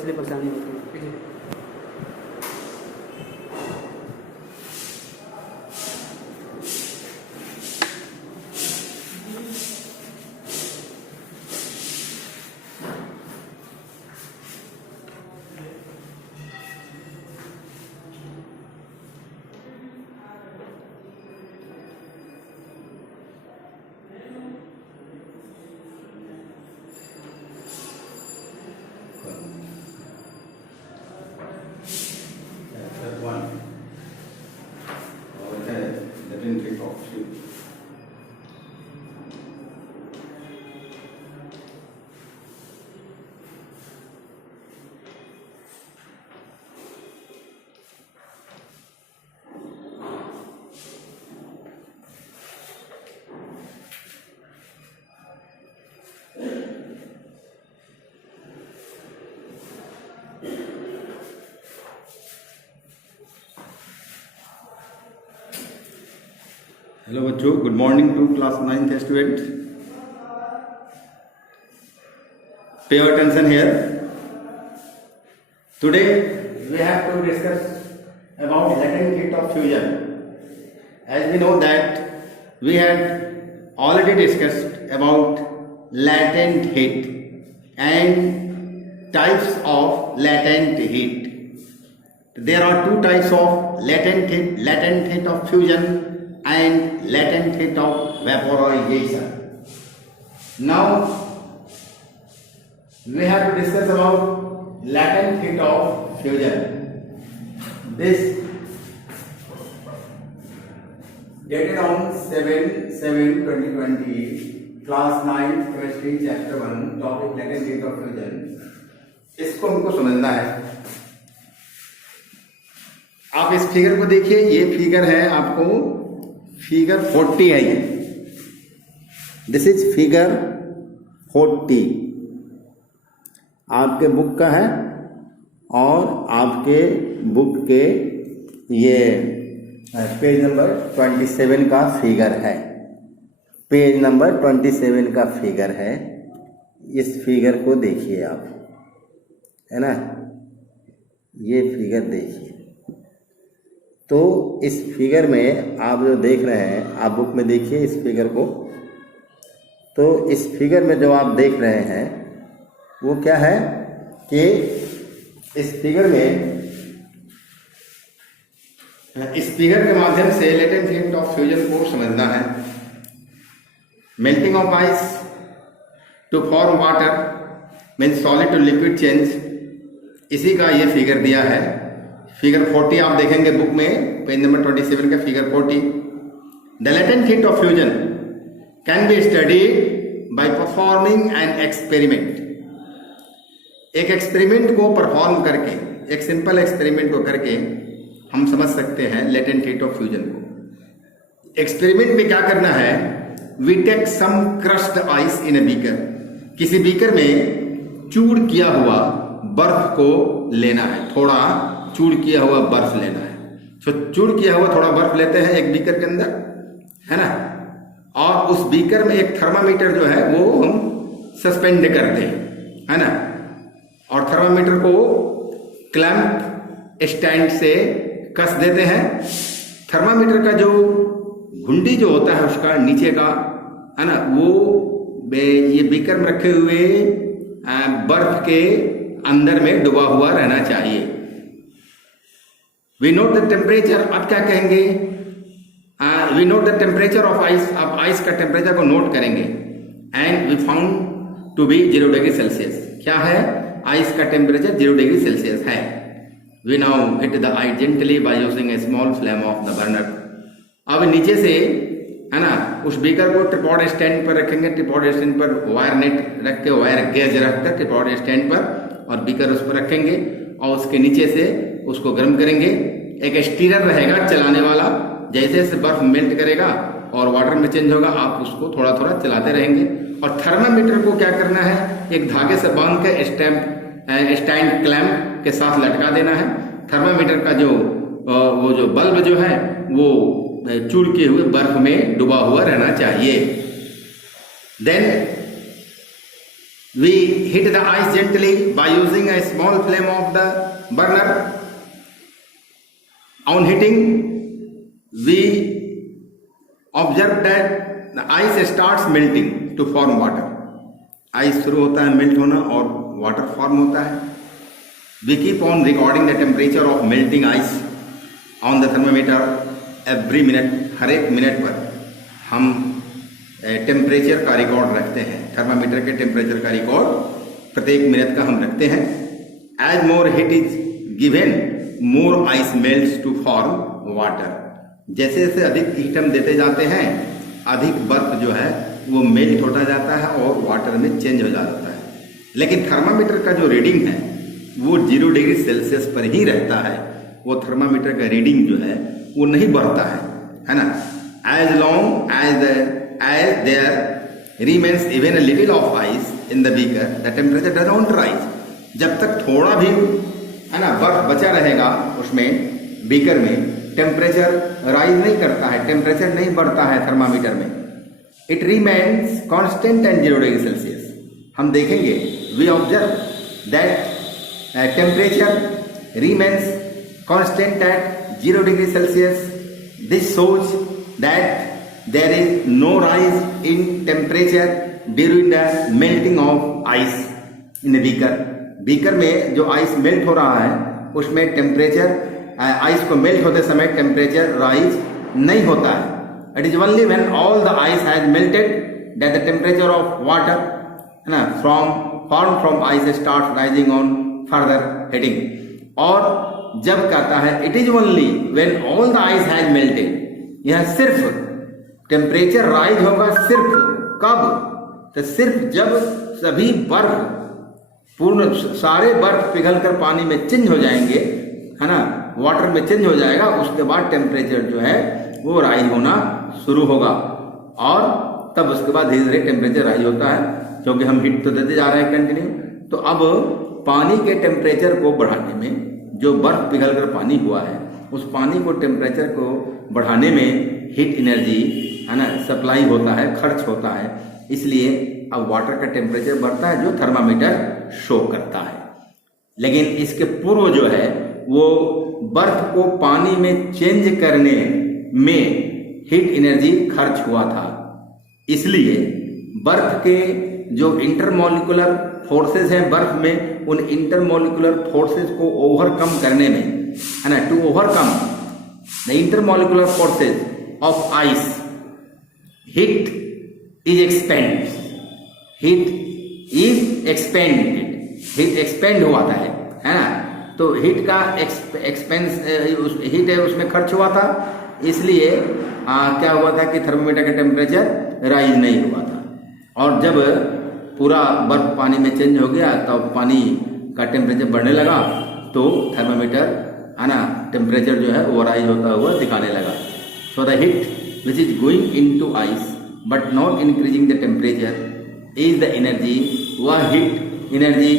इसलिए परेशानी होती है। हेलो बच्चों, good morning to class 9th students. Pay attention here. Today we have to discuss about latent heat of fusion. As we know that we had already discussed about latent heat and types of latent heat. There are two types of latent heat of fusion and latent heat of vaporization. Now we have to discuss about latent heat of fusion. This dated on 7/7/2020, class 9 chemistry chapter 1, topic latent heat of fusion. इसको हमको समझना है. आप इस figure को देखिए, ये figure है आपको फिगर 40 है. ये दिस इज फिगर 40 आपके बुक का है और आपके बुक के ये पेज नंबर 27 का फिगर है. पेज नंबर 27 का फिगर है. इस फिगर को देखिए आप, है ना, ये फिगर देखिए. तो इस फिगर में आप जो देख रहे हैं, आप बुक में देखिए इस फिगर को. तो इस फिगर में जो आप देख रहे हैं वो क्या है कि इस फिगर के माध्यम से लेटेंट हीट ऑफ फ्यूजन को समझना है. Melting of ice to form water means solid to liquid change, इसी का ये फिगर दिया है. फिगर 40 आप देखेंगे बुक में, पेज नंबर 27 का figure 40. The latent heat of fusion can be studied by performing an experiment. एक एक्सपेरिमेंट को परफॉर्म करके, एक सिंपल एक्सपेरिमेंट को करके हम समझ सकते हैं लेटेंट हीट ऑफ फ्यूजन को. एक्सपेरिमेंट में क्या करना है, we take some crushed ice in a beaker. किसी बीकर में चूड़ किया हुआ बर्फ को लेना है, थोड़ा चूड़ किया हुआ बर्फ लेना है. तो चूड़ किया हुआ थोड़ा बर्फ लेते हैं एक बीकर के अंदर, है ना, और उस बीकर में एक थर्मामीटर जो है वो हम सस्पेंड करते हैं, है ना, और थर्मामीटर को क्लैंप स्टैंड से कस देते हैं. थर्मामीटर का जो घुंडी जो होता है उसका नीचे का, है ना, वो ये बीकर में रखे हुए बर्फ के अंदर में डूबा हुआ रहना चाहिए. We note the temperature. अब क्या कहेंगे, we note the temperature of ice. अब आइस का टेम्परेचर को नोट करेंगे. And we found to be 0 degree Celsius. क्या है, आइस का टेम्परेचर 0 डिग्री सेल्सियस है. We now hit the ice gently by using a small flame of the burner. अब नीचे से, है ना, उस बीकर को ट्रिपॉड स्टैंड पर रखेंगे. ट्रिपॉड स्टैंड पर वायर नेट रख के, वायर गेज रखकर ट्रिपॉड स्टैंड पर, और बीकर उस पर रखेंगे और उसके नीचे से उसको गर्म करेंगे. एक स्टीरर रहेगा चलाने वाला. जैसे जैसे बर्फ मेल्ट करेगा और वाटर में चेंज होगा, आप उसको थोड़ा थोड़ा चलाते रहेंगे. और थर्मामीटर को क्या करना है, एक धागे से बांध के स्टैंड क्लैंप के साथ लटका देना है. थर्मामीटर का वो जो बल्ब जो है वो चूड़ किए हुए बर्फ में डूबा हुआ रहना चाहिए. Then We heat the ice gently by using a small flame of the burner. On heating, we observe that the ice starts melting to form water. Ice शुरू होता है मेल्ट होना और वाटर फॉर्म होता है. We keep on recording the temperature of melting ice on the thermometer every minute. हर एक minute पर हम टेम्परेचर का रिकॉर्ड रखते हैं. थर्मामीटर के टेम्परेचर का रिकॉर्ड प्रत्येक मिनट का हम रखते हैं. As more heat is given more ice melts to form water. जैसे जैसे अधिक हीट हम देते जाते हैं अधिक बर्फ जो है वो मेल्ट होता जाता है और वाटर में चेंज हो जाता है. लेकिन थर्मामीटर का जो रीडिंग है वो 0 डिग्री सेल्सियस पर ही रहता है. वो थर्मामीटर का रीडिंग जो है वो नहीं बढ़ता है ना. As long as there remains even a little of ice in the beaker the temperature does not rise. जब तक थोड़ा भी है ना बर्फ बचा रहेगा उसमें बीकर में, टेम्परेचर राइज नहीं करता है, टेम्परेचर नहीं बढ़ता है थर्मामीटर में. It remains constant and 0 degree Celsius. हम देखेंगे we observe that temperature remains constant at 0 degree Celsius. This shows that there is no rise in temperature during the melting of ice in the beaker. Beaker में जो ice melt हो रहा है उसमें temperature ice को melt होते समय temperature rise नहीं होता है. It is only when all the ice has melted that the temperature of water है ना form from ice start rising on further heating. और जब कहता है it is only when all the ice has melted, यह सिर्फ temperature rise होगा सिर्फ कब, तो सिर्फ जब सभी बर्फ पूर्ण सारे बर्फ पिघलकर पानी में चेंज हो जाएंगे है ना, वाटर में चेंज हो जाएगा. उसके बाद टेम्परेचर जो है वो राइज होना शुरू होगा और तब उसके बाद धीरे धीरे टेम्परेचर राइज होता है क्योंकि हम हीट तो देते जा रहे हैं कंटिन्यू. तो अब पानी के टेम्परेचर को बढ़ाने में जो बर्फ पिघलकर पानी हुआ है उस पानी को टेम्परेचर को बढ़ाने में हीट एनर्जी है ना सप्लाई होता है, खर्च होता है. इसलिए अब वाटर का टेम्परेचर बढ़ता है जो थर्मामीटर शो करता है. लेकिन इसके पूर्व जो है वो बर्फ को पानी में चेंज करने में हीट एनर्जी खर्च हुआ था. इसलिए बर्फ के जो इंटरमॉलिक्यूलर फोर्सेस हैं बर्फ में, उन इंटरमॉलिक्यूलर फोर्सेस को ओवरकम करने में है ना, to overcome the intermolecular forces of ice heat is expend हुआ था है ना. तो हीट का हीट है उसमें खर्च हुआ था. इसलिए क्या हुआ था कि थर्मोमीटर का टेम्परेचर राइज नहीं हुआ था. और जब पूरा बर्फ पानी में चेंज हो गया तब तो पानी का टेम्परेचर बढ़ने लगा तो थर्मोमीटर है ना टेम्परेचर जो है वो राइज होता हुआ दिखाने लगा. So the heat which is going into ice but not increasing the temperature is the energy. वह हीट एनर्जी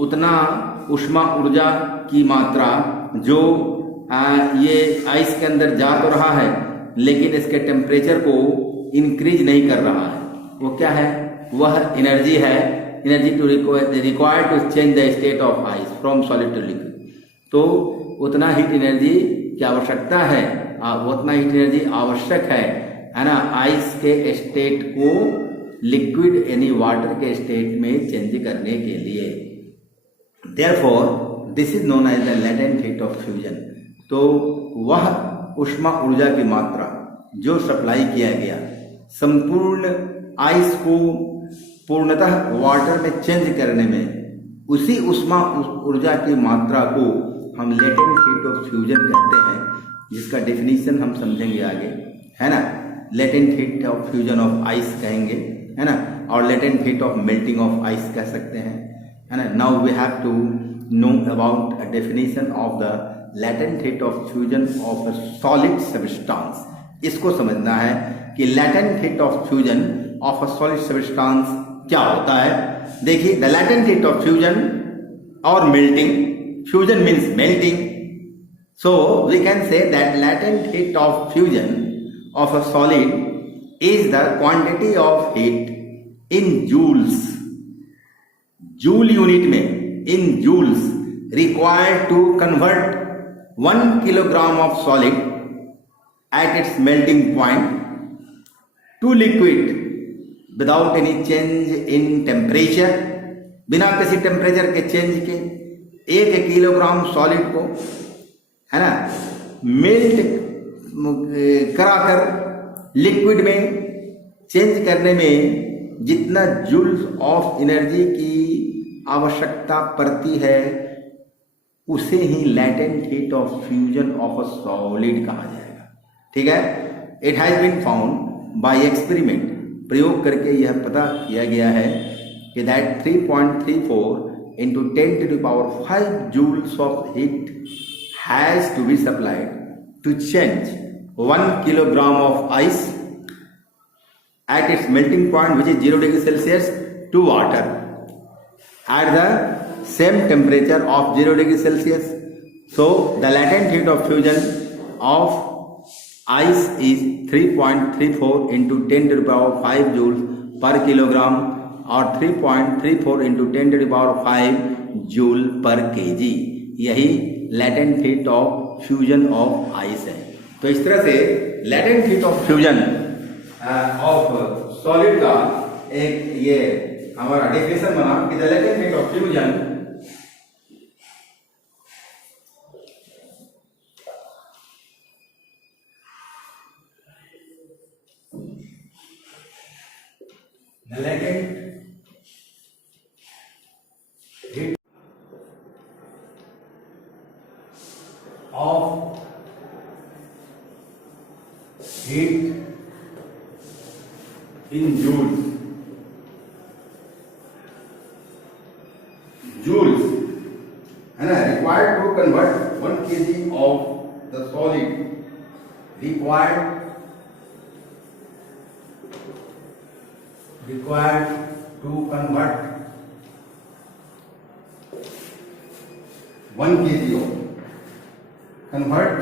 उतना उष्मा ऊर्जा की मात्रा जो ये आइस के अंदर जा तो रहा है लेकिन इसके टेम्परेचर को इंक्रीज नहीं कर रहा है. वो क्या है? वह एनर्जी है, energy to required to change the state of ice from solid to liquid. तो उतना हीट एनर्जी की आवश्यकता है, उतना हीट एनर्जी आवश्यक है ना आइस के स्टेट को लिक्विड यानी वाटर के स्टेट में चेंज करने के लिए. Therefore, this is known as the latent heat of fusion. तो वह उष्मा ऊर्जा की मात्रा जो सप्लाई किया गया संपूर्ण आइस को पूर्णतः वाटर में चेंज करने में, उसी उष्मा ऊर्जा की मात्रा को हम लेटेंट हीट ऑफ फ्यूजन कहते हैं, जिसका डेफिनेशन हम समझेंगे आगे है ना. Latent heat of fusion of ice कहेंगे है ना, और latent heat of melting of ice कह सकते हैं है ना. Now we have to know about a definition of the latent heat of fusion of a solid substance. इसको समझना है कि latent heat of fusion of a solid substance क्या होता है. देखिए, the latent heat of fusion और melting, fusion means melting, so we can say that latent heat of fusion of a solid is the quantity of heat in joules joule unit में, in joules, required to convert 1 kilogram of solid at its melting point to liquid without any change in temperature, बिना किसी temperature के change के 1 kilogram solid को, है ना, melt कराकर liquid में चेंज करने में जितना जूल्स ऑफ एनर्जी की आवश्यकता पड़ती है उसे ही latent heat of fusion of a solid कहा जाएगा। ठीक है, it has been found by experiment, प्रयोग करके यह पता किया गया है कि that 3.34 into 10 to the power 5 joules of heat has to be supplied to change 1 kilogram of ice at its melting point, which is 0 degree Celsius, to water at the same temperature of 0 degree Celsius. So the latent heat of fusion of ice is 3.34 into 10 to the power 5 joules per kilogram और 3.34 into 10 to the power 5 joule पर kg, यही latent heat of fusion of ice है। तो इस तरह से latent heat of fusion of solid का एक ये हमारा डेफिनेशन बना कि the latent heat of fusion the latent heat of heat in joules, joules है ना, required to convert 1 kg of the solid, required to convert 1 kg of, convert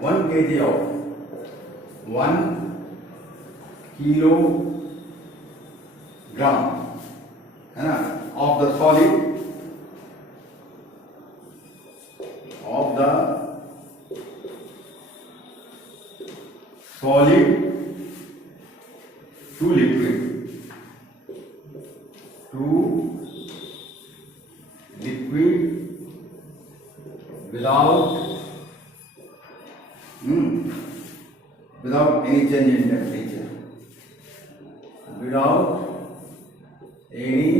1 kg of 1 kilogram, है ना, of the solid, of the solid to liquid, without any change in temperature, without any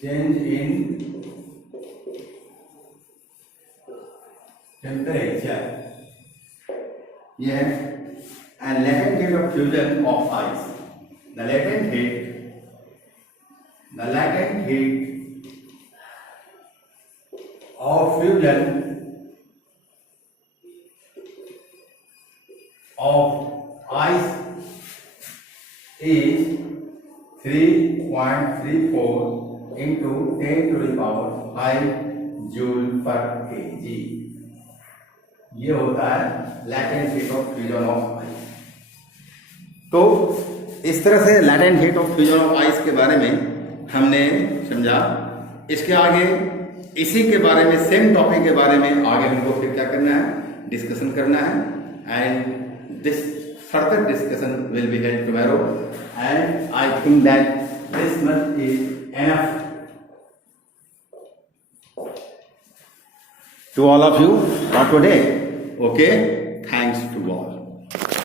change in temperature, यह and latent heat of fusion of ice, the latent heat of fusion of ice is 3.34 into 10 to the power 5 joule पर kg, ये होता है latent heat of fusion of ice। तो इस तरह से latent heat of fusion of ice के बारे में हमने समझा। इसके आगे इसी के बारे में, सेम टॉपिक के बारे में आगे हमको फिर क्या करना है, डिस्कशन करना है, and this further discussion will be held tomorrow, and I think that this much is enough to all of you for today. Okay, thanks to all.